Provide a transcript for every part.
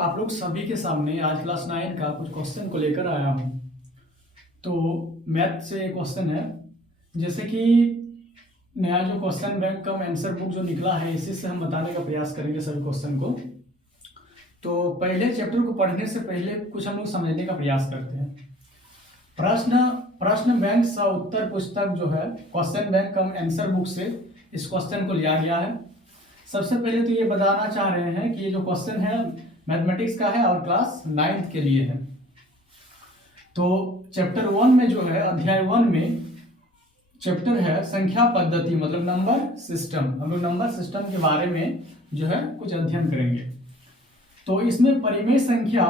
आप लोग सभी के सामने आज क्लास 9 का कुछ क्वेश्चन को लेकर आया हूँ। तो मैथ से क्वेश्चन है, जैसे कि नया जो क्वेश्चन बैंक का आंसर बुक जो निकला है, इसी से हम बताने का प्रयास करेंगे सभी क्वेश्चन को। तो पहले चैप्टर को पढ़ने से पहले कुछ हम लोग समझने का प्रयास करते हैं। प्रश्न प्रश्न बैंक सा उत्तर पुस्तक जो है क्वेश्चन बैंक कम आंसर बुक से इस क्वेश्चन को लिया गया है। सबसे पहले तो ये बताना चाह रहे हैं कि ये जो क्वेश्चन है मैथमेटिक्स का है और क्लास 9th के लिए है। तो चैप्टर 1 में जो है अध्याय 1 में चैप्टर है संख्या पद्धति, मतलब नंबर सिस्टम। हम लोग नंबर सिस्टम के बारे में जो है कुछ अध्ययन करेंगे। तो इसमें परिमेय संख्या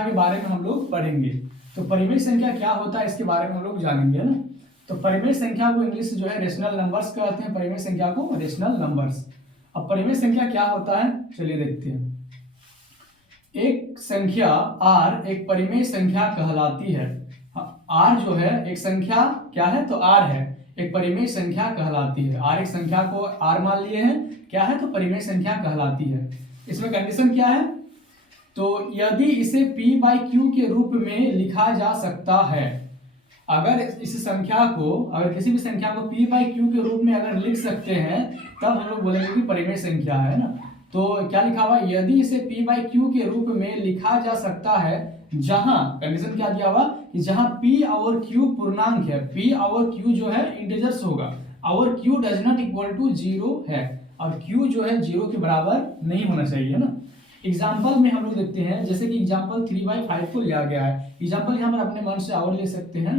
के बारे में हम लोग पढ़ेंगे। तो परिमेय संख्या क्या होता है इसके बारे में हम लोग जानेंगे, है ना। तो परिमेय संख्या को इंग्लिश से जो है रेशनल नंबर्स कहते हैं। परिमेय संख्या को रेशनल नंबर्स। अब परिमेय संख्या क्या होता है चलिए देखते हैं। एक संख्या r एक परिमेय संख्या कहलाती है। r जो है एक संख्या क्या है, तो r है, एक परिमेय संख्या कहलाती है। r एक संख्या को r मान लिए हैं, क्या है, तो परिमेय संख्या कहलाती है। इसमें कंडीशन क्या है, तो यदि इसे p/q के रूप में लिखा जा सकता है। अगर इस संख्या को, अगर किसी भी संख्या को p/q के रूप में अगर लिख सकते हैं तब हम लोग बोलेंगे कि परिमेय संख्या है ना। तो क्या लिखा हुआ, यदि इसे p/q के रूप में लिखा जा सकता है, जहां कंडीशन क्या दिया हुआ कि जहां p और q पूर्णांक है, p और q जो है इंटीजर्स होगा और q does not equal to 0 है, और q जो है 0 के बराबर नहीं होना चाहिए ना। एग्जाम्पल में हम लोग देखते हैं, जैसे कि एग्जाम्पल 3/5 को लिया गया है। एग्जाम्पल यहाँ पर अपने मन से और ले सकते हैं।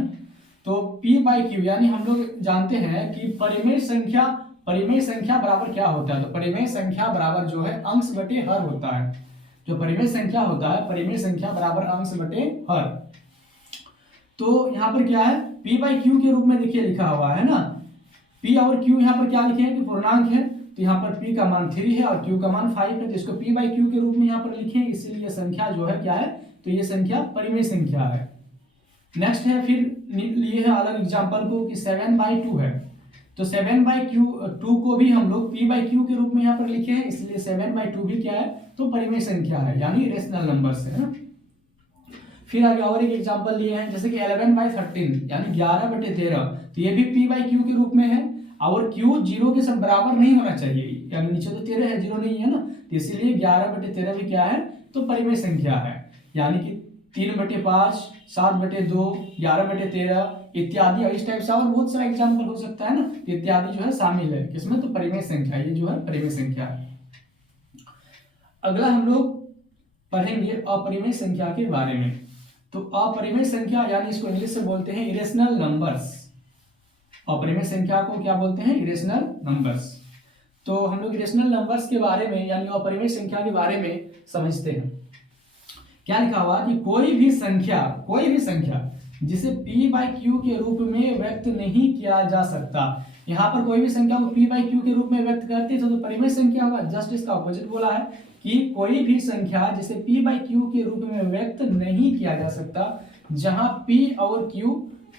तो p/q यानी हम लोग जानते हैं कि परिमेय संख्या बराबर क्या होता है, तो परिमेय संख्या बराबर जो है अंश बटे हर होता है। जो परिमेय संख्या होता है, परिमेय संख्या बराबर अंश बटे हर। तो यहाँ पर क्या है, p/q के रूप में देखिए लिखा हुआ है ना। p और q यहाँ पर क्या लिखे हैं कि पूर्णांक है, तो यहाँ पर p का मान 3 है और q का मान 5 है, तो इसको p/q के रूप में यहाँ पर लिखे, इसीलिए संख्या जो है क्या है, तो ये संख्या परिमेय संख्या है। नेक्स्ट है, फिर लिए है अलग एग्जाम्पल को कि 7/2 है, तो 7/2 को भी हम लोग p/q के रूप में यहाँ पर लिखे हैं, इसलिए 7/2 भी क्या है, तो परिमेय संख्या है, यानी रेशनल नंबर्स है ना। फिर आगे और एक एग्जांपल लिए हैं, जैसे कि 11/13 यानी 11/13, तो ये भी p/q के रूप में है और q 0 के सब बराबर नहीं होना चाहिए, यानी नीचे तो 13 है, 0 नहीं है ना, तो इसीलिए 11/13 भी क्या है, तो परिमेय संख्या है। यानी कि 3/5, 7/2, 11/13 इत्यादि, और इस टाइप से और बहुत सारा एग्जाम्पल हो सकता है ना, इत्यादि जो है शामिल है किसमें, तो परिमेय संख्या, ये जो है परिमेय संख्या है। अगला हम लोग पढ़ेंगे अपरिमेय संख्या के बारे में। तो अपरिमेय संख्या यानी इसको इंग्लिश से बोलते हैं इरेशनल नंबर्स। अपरिमेय संख्या को क्या बोलते हैं, इरेशनल नंबर्स। तो हम लोग इरेशनल नंबर्स के बारे में यानी अपरिमेय संख्या के बारे में समझते हैं। क्या लिखा हुआ कि कोई भी संख्या जिसे p/q के रूप में व्यक्त नहीं किया जा सकता। यहाँ पर कोई भी संख्या को p/q के रूप में व्यक्त करते हैं तो परिमेय संख्या होगा। जस्ट इसका ऑपोजिट बोला है कि कोई भी संख्या जिसे p/q के रूप में व्यक्त नहीं किया जा सकता, जहां p और q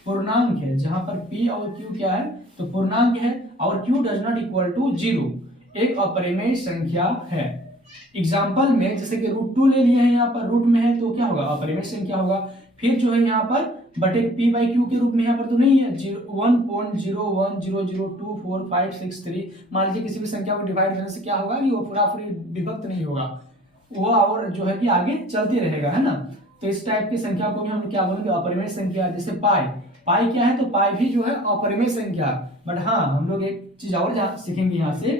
पूर्णांक है, जहां पर p और q क्या है, तो पूर्णांक है और q does not equal to 0, एक अपरिमेय संख्या है। एग्जाम्पल में जैसे कि √2 ले लिए हैं, यहाँ पर रूट में है तो क्या होगा, अपरिमेय संख्या होगा। फिर जो है यहाँ पर बटे p/q के रूप में यहाँ पर तो नहीं है, 1.0100245663। मान लीजिए किसी भी संख्या को डिवाइड करने से क्या होगा कि वो पूरी विभक्त नहीं होगा, वो और जो है कि आगे चलते रहेगा, है ना। तो इस टाइप की संख्या को भी हम क्या बोलेंगे, अपरिमेय संख्या। जैसे पाई क्या है, तो पाई भी जो है अपरिमेय संख्या। बट हाँ, हम लोग एक चीज और सीखेंगे यहाँ से,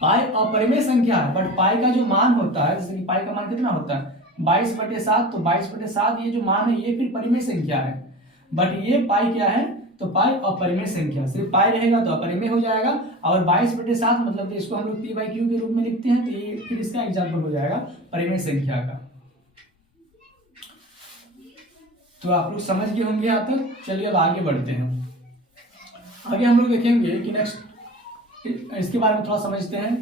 पाई अपरिमेय संख्या है, बट पाई का जो मान होता है, जैसे कि पाई का मान कितना होता है 22/7, तो 22/7 ये जो मान है ये फिर परिमेय संख्या है। बट ये पाई क्या है, तो पाई अपरिमेय संख्या, सिर्फ पाई रहेगा तो अपरिमेय हो जाएगा, और 22/7 मतलब इसको हम लोग p/q के रूप में लिखते हैं, तो ये फिर इसका एग्जाम्पल हो जाएगा परिमेय संख्या का। तो आप लोग समझ गए होंगे यहाँ तक। चलिए अब आगे बढ़ते हैं। आगे हम लोग देखेंगे कि नेक्स्ट इसके बारे में थोड़ा समझते हैं।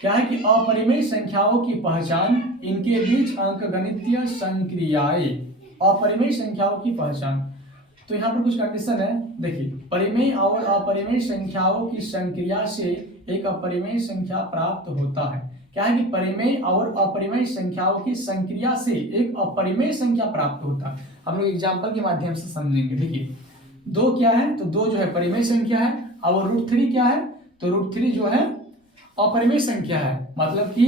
क्या है कि अपरिमेय संख्याओं की पहचान, इनके बीच अंकगणितीय संक्रियाएं। अपरिमेय संख्याओं की पहचान, तो यहाँ पर कुछ कंडीशन है। देखिए, परिमेय और अपरिमेय संख्याओं की संक्रिया से एक अपरिमेय संख्या प्राप्त होता है। क्या है कि परिमेय और अपरिमेय संख्याओं की संक्रिया से एक अपरिमेय संख्या प्राप्त होता है। हम लोग एग्जाम्पल के माध्यम से समझेंगे। देखिए 2 क्या है, तो 2 जो है परिमेय संख्या है, और √3 क्या है, तो √3 जो है अपरिमेय संख्या है। मतलब कि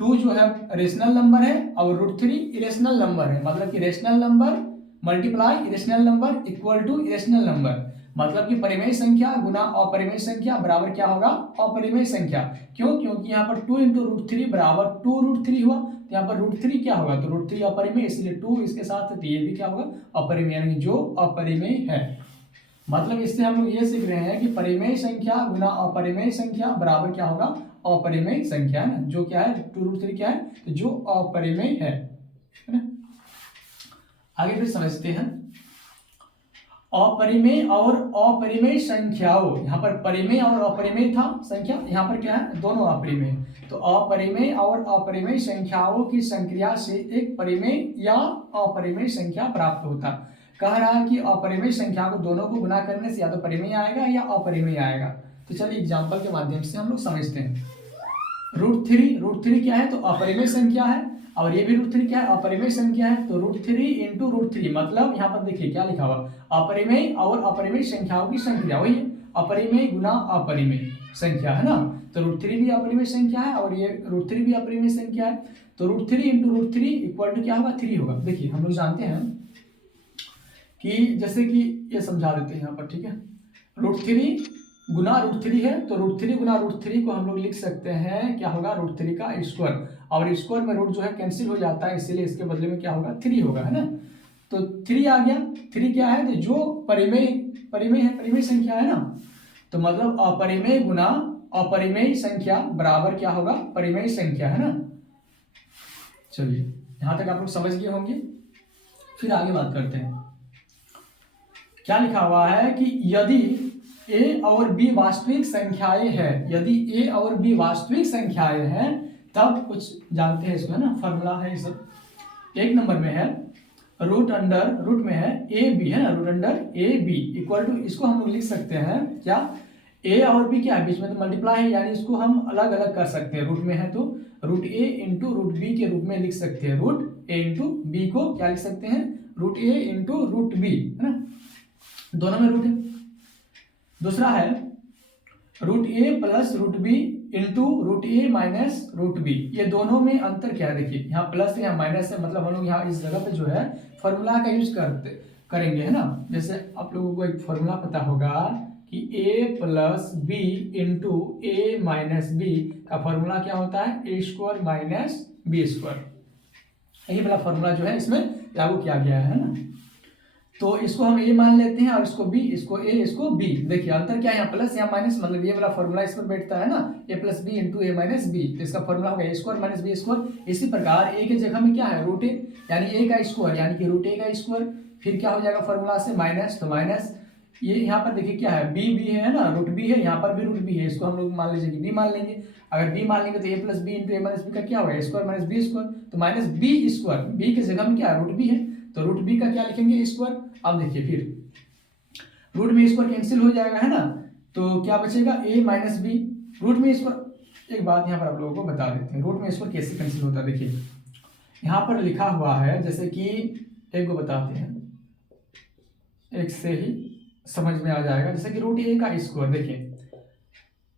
2 जो है रेशनल नंबर है और √3 इरेशनल नंबर है। मतलब कि rational number multiply irrational number equal to irrational number. मतलब कि परिमेय संख्या गुना अपरिमेय संख्या बराबर क्या होगा, अपरिमेय संख्या। क्यों, क्योंकि यहाँ पर 2 × √3 बराबर 2√3 हुआ, तो यहाँ पर √3 क्या होगा, तो √3 अपरिमेय, इसलिए 2 इसके साथ, तो ये भी क्या होगा, अपरिमेय, यानी जो अपरिमेय है। मतलब इससे हम लोग ये सीख रहे हैं कि परिमेय संख्या गुना अपरिमेय संख्या बराबर क्या होगा, अपरिमेय संख्या, है ना। जो क्या है 2√3 क्या है, तो जो अपरिमेय है ना। आगे फिर समझते हैं अपरिमेय और अपरिमेय संख्याओं। यहाँ पर परिमेय और अपरिमेय था संख्या, यहाँ पर क्या है, दोनों अपरिमेय। तो अपरिमेय और अपरिमेय संख्याओं की संक्रिया से एक परिमेय या अपरिमेय संख्या प्राप्त होता। कह रहा है कि अपरिमेय संख्या को दोनों को गुना करने से या तो परिमेय आएगा या अपरिमेय आएगा। तो चलिए एग्जाम्पल के माध्यम से हम लोग समझते हैं। √3 क्या है, तो अपरिमेय संख्या है, और ये भी √3 क्या है, अपरिमेय संख्या है। तो √3 × √3 मतलब यहाँ पर देखिए क्या लिखा हुआ, अपरिमेय और अपरिमेय संख्याओं की संक्रिया, वही अपरिमेय गुना अपरिमेय संख्या, है ना। तो √3 भी अपरिमेय संख्या है और ये √3 भी अपरिमेय संख्या है। तो √3 × √3 इक्वल टू क्या होगा, 3 होगा। देखिए हम लोग जानते हैं कि जैसे कि ये समझा देते हैं यहाँ पर, ठीक है। √3 गुना √3 है, तो √3 गुना √3 को हम लोग लिख सकते हैं क्या होगा, √3 का स्क्वायर, और स्क्वायर में रूट जो है कैंसिल हो जाता है, इसीलिए इसके बदले में क्या होगा, 3 होगा, है ना। तो 3 आ गया। 3 क्या है, तो जो परिमेय है, परिमेय संख्या है ना। तो मतलब अपरिमेय गुना अपरिमेय संख्या बराबर क्या होगा, परिमेय संख्या, है ना। चलिए यहां तक आप लोग समझ गए होंगे। फिर आगे बात करते हैं। क्या लिखा हुआ है कि यदि a और b वास्तविक संख्याएं हैं, यदि a और b वास्तविक संख्याएं हैं, तब कुछ जानते हैं इसमें, है ना, फॉर्मूला है ये सब। 1 नंबर में है रूट में है ए बी, है ना, √a b इक्वल टू, इसको हम लोग लिख सकते हैं क्या, a और b क्या है, बीच में तो मल्टीप्लाई है, यानी इसको हम अलग अलग कर सकते हैं। रूट में है तो √a × √b के रूप में लिख सकते हैं। √a × b को क्या लिख सकते हैं, √a × √b, है ना, दोनों में रूट है। दूसरा है √a + √b × √a - √b। ये दोनों में अंतर क्या है, देखिए यहाँ प्लस है यहाँ माइनस है, मतलब हम लोग यहाँ इस जगह पे जो है फॉर्मूला का यूज करेंगे, है ना। जैसे आप लोगों को एक फॉर्मूला पता होगा कि a + b × a - b का फॉर्मूला क्या होता है, a² - b²। यही वाला फॉर्मूला जो है इसमें लागू किया गया है ना। तो इसको हम a मान लेते हैं और इसको b, इसको a इसको b। देखिए अंतर क्या है, यहाँ प्लस यहाँ माइनस, मतलब ये वाला फॉर्मूला इस पर बैठता है ना, a + b × a - b, तो इसका फॉर्मूला होगा a² - b²। इसी प्रकार a की जगह में क्या है, √a, यानी a का स्क्वायर, यानी कि √a का स्क्वायर। फिर क्या हो जाएगा फॉर्मूला से माइनस, तो माइनस ये यहाँ पर देखिए क्या है, b है ना, √b है, यहाँ पर भी √b है, इसको हम लोग मान लीजिए कि b मान लेंगे। अगर b मान लेंगे तो a + b × a - b का क्या होगा, a² - b², तो -b², b की जगह में क्या है, √b है, तो √b का क्या लिखेंगे, स्क्वायर। अब देखिए फिर रूट में स्क्वायर कैंसिल हो जाएगा, है ना, तो क्या बचेगा, a - b। रूट में स्क्वायर, एक बात यहाँ पर आप लोगों को बता देते हैं, रूट में स्क्वायर कैसे कैंसिल होता है। देखिए यहाँ पर लिखा हुआ है, जैसे कि एक को बताते हैं, एक से ही समझ में आ जाएगा। जैसे कि √a का स्क्वायर, देखिए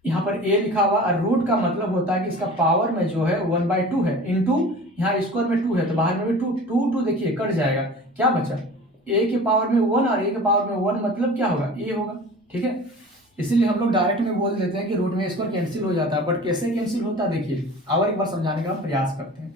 यहाँ पर a लिखा हुआ, और रूट का मतलब होता है कि इसका पावर में जो है 1/2 है, इंटू यहाँ स्क्वायर में 2 है, तो बाहर में भी 2 देखिए कट जाएगा, क्या बचा, a के पावर में 1 और a के पावर में 1, मतलब क्या होगा, a होगा, ठीक है। इसीलिए हम लोग डायरेक्ट में बोल देते हैं कि रूट में स्क्वायर कैंसिल हो जाता है। बट कैसे कैंसिल होता है, देखिए और एक बार समझाने का प्रयास करते हैं।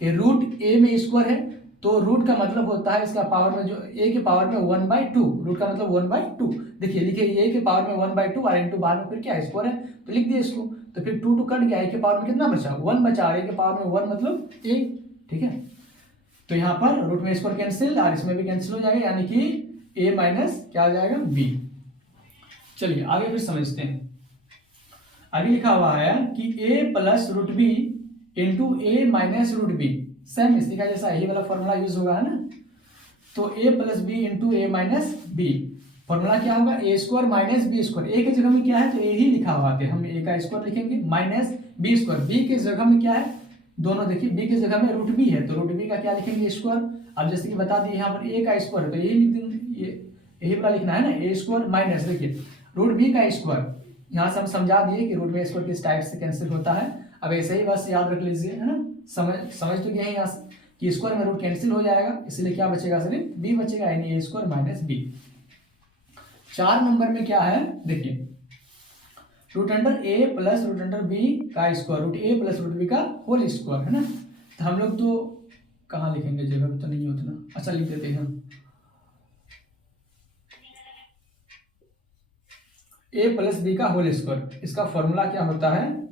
ये √a में स्क्वायर है, तो रूट का मतलब होता है इसका पावर में जो a के पावर में 1/2, रूट का मतलब 1/2। देखिए लिखिए a के पावर में 1/2 और इंटू बाहर में फिर क्या स्क्वायर है, तो लिख दिए इसको, तो फिर 2 कट गया, a के पावर में कितना बचा, 1 बचा, और a के पावर में 1 मतलब a, ठीक है। तो यहाँ पर रूट में स्क्वायर कैंसिल और इसमें भी कैंसिल हो जाएगा, यानी कि a माइनस क्या आ जाएगा, b। चलिए आगे फिर समझते हैं। आगे लिखा हुआ है कि a + √b × a - √b, same इसी का जैसा यही वाला फॉर्मूला यूज होगा, है ना। तो a + b × a - b, formula क्या होगा, ए square minus B square. A की जगह में क्या है तो ए ही लिखा हुआ है, हम ए का स्क्वायर लिखेंगे माइनस बी स्क्वायर। बी की जगह में क्या है, दोनों देखिए, बी की जगह में रूट बी है तो रूट बी का क्या लिखेंगे स्क्वायर। अब जैसे कि बता दिए यहाँ पर ए का स्क्वायर है तो यही लिख देंगे, यही पूरा लिखना है ना, ए स्क्वायर माइनस देखिए रूट बी का स्क्वायर। यहाँ से हम समझा दिए कि रूट बी स्क्वायर किस टाइप से कैंसिल होता है। अब ऐसे ही बस याद रख लीजिए, है ना, समझ तो गया है यहाँ से कि स्क्वायर में रूट कैंसिल हो जाएगा, इसलिए क्या बचेगा, सिर्फ बी बचेगा, यानी ए स्क्वायर माइनस बी। 4 नंबर में क्या है देखिए, रूट अंडर ए प्लस रूट अंडर बी का square, root A plus root B का होल स्क्वायर, है ना। तो हम लोग तो कहाँ लिखेंगे, जगह तो नहीं होता ना, अच्छा लिख देते हैं हम, ए प्लस बी का होल स्क्वायर। इसका फॉर्मूला क्या होता है,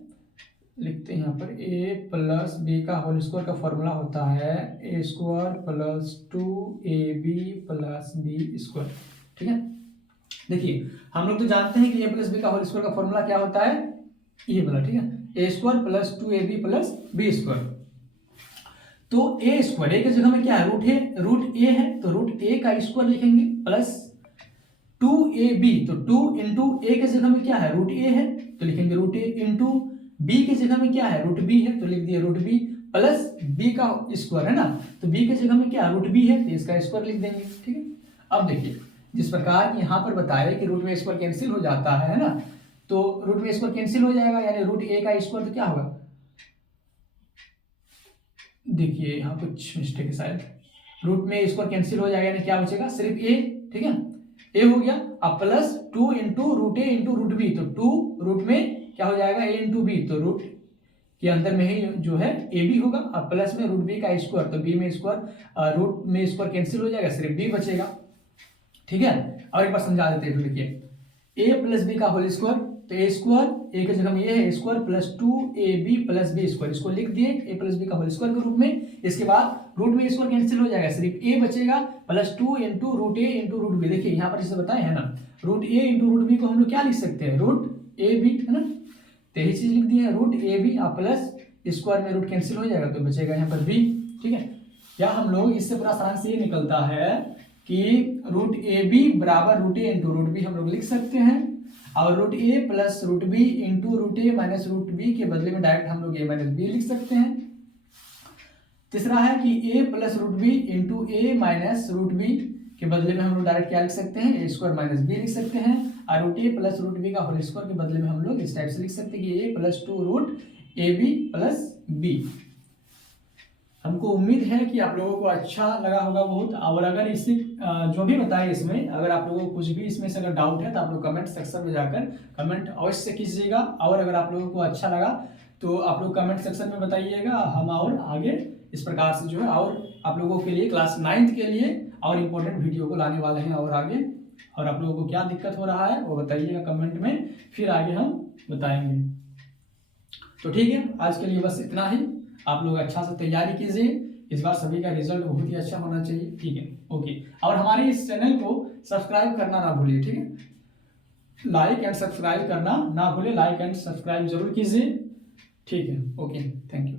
लिखते हैं यहाँ पर, ए प्लस बी का होल स्क्वायर का फॉर्मूला होता है A square plus 2ab plus B square. ठीक है, देखिए हम लोग तो जानते हैं कि ए प्लस बी का होल स्क्वायर का फॉर्मूला क्या होता है, ये वाला, ठीक है, A square plus 2ab plus B square. तो ए स्क्वायर, ए की जगह में क्या है, रूट ए है तो रूट ए का स्क्वायर लिखेंगे प्लस 2ab, तो 2 इंटू ए की जगह में क्या है, रूट ए है तो लिखेंगे रूट ए, इंटू बी की जगह में क्या है, रूट बी है तो लिख दिए रूट बी, प्लस बी का स्क्वायर, है ना, तो बी की जगह में क्या है, रूट बी है तो इसका स्क्वायर लिख देंगे। ठीक है, अब देखिए जिस प्रकार यहाँ पर बताया कि रूट में स्क्वायर कैंसिल हो जाता है ना, तो रूट में स्क्वायर कैंसिल हो जाएगा, यानी रूट ए का स्क्वायर तो क्या होगा, देखिए यहाँ कुछ मिस्टेक है शायद, रूट में स्क्वायर कैंसिल हो जाएगा, यानी क्या बचेगा, सिर्फ ए। ठीक है, ए हो गया, अब plus 2 into root A into root B, तो 2 रूट में क्या हो जाएगा, ए इंटू बी, तो रूट के अंदर में ही जो है ए बी होगा, अब प्लस में रूट बी का स्क्वायर, तो बी में स्क्वायर, रूट में स्क्वायर कैंसिल हो जाएगा, सिर्फ बी बचेगा। ठीक है, और एक बार समझा देते हैं, देखिए ए प्लस बी का होल स्क्वायर, तो ए स्क्वायर, ए की जगह में ये है square plus 2ab plus B square, इसको लिख दिए ए प्लस बी का होल स्क्वायर के रूप में। इसके बाद रूट में स्क्वायर कैंसिल हो जाएगा, सिर्फ ए बचेगा, plus 2 into root A into root B. देखिए यहाँ पर जैसे बताए है ना, root A into root B को हम लोग क्या लिख सकते हैं, रूट ए बी, है ना, तो यही चीज लिख दिए root A B, plus square में रूट कैंसिल हो जाएगा तो बचेगा यहाँ पर बी। ठीक है, या हम लोग इससे पूरा सारांश ये निकलता है कि रूट ए बी बराबर root A into root B हम लोग लिख सकते हैं, और root A plus root B into root A minus root B के बदले में डायरेक्ट हम लोग ए माइनस बी लिख सकते हैं। तीसरा है कि A plus root B into A minus root B के बदले में हम लोग डायरेक्ट क्या लिख सकते हैं, ए स्क्वायर माइनस बी लिख सकते हैं, और root A plus root B का होल स्क्वायर के बदले में हम लोग इस टाइप से लिख सकते हैं कि A plus 2 root A B plus B. हमको उम्मीद है कि आप लोगों को अच्छा लगा होगा बहुत, और अगर इसी जो भी बताए इसमें, अगर आप लोगों को कुछ भी इसमें से अगर डाउट है तो आप लोग कमेंट सेक्शन में जाकर कमेंट अवश्य कीजिएगा, और अगर आप लोगों को अच्छा लगा तो आप लोग कमेंट सेक्शन में बताइएगा, हम और आगे इस प्रकार से जो है और आप लोगों के लिए क्लास 9th के लिए और इम्पोर्टेंट वीडियो को लाने वाले हैं और आगे, और आप लोगों को क्या दिक्कत हो रहा है वो बताइएगा कमेंट में, फिर आगे हम बताएंगे। तो ठीक है, आज के लिए बस इतना ही, आप लोग अच्छा से तैयारी कीजिए, इस बार सभी का रिजल्ट बहुत ही अच्छा होना चाहिए। ठीक है, ओके, और हमारे इस चैनल को सब्सक्राइब करना ना भूलिए। ठीक है, लाइक एंड सब्सक्राइब करना ना भूलिए, लाइक एंड सब्सक्राइब जरूर कीजिए। ठीक है, ओके, थैंक यू।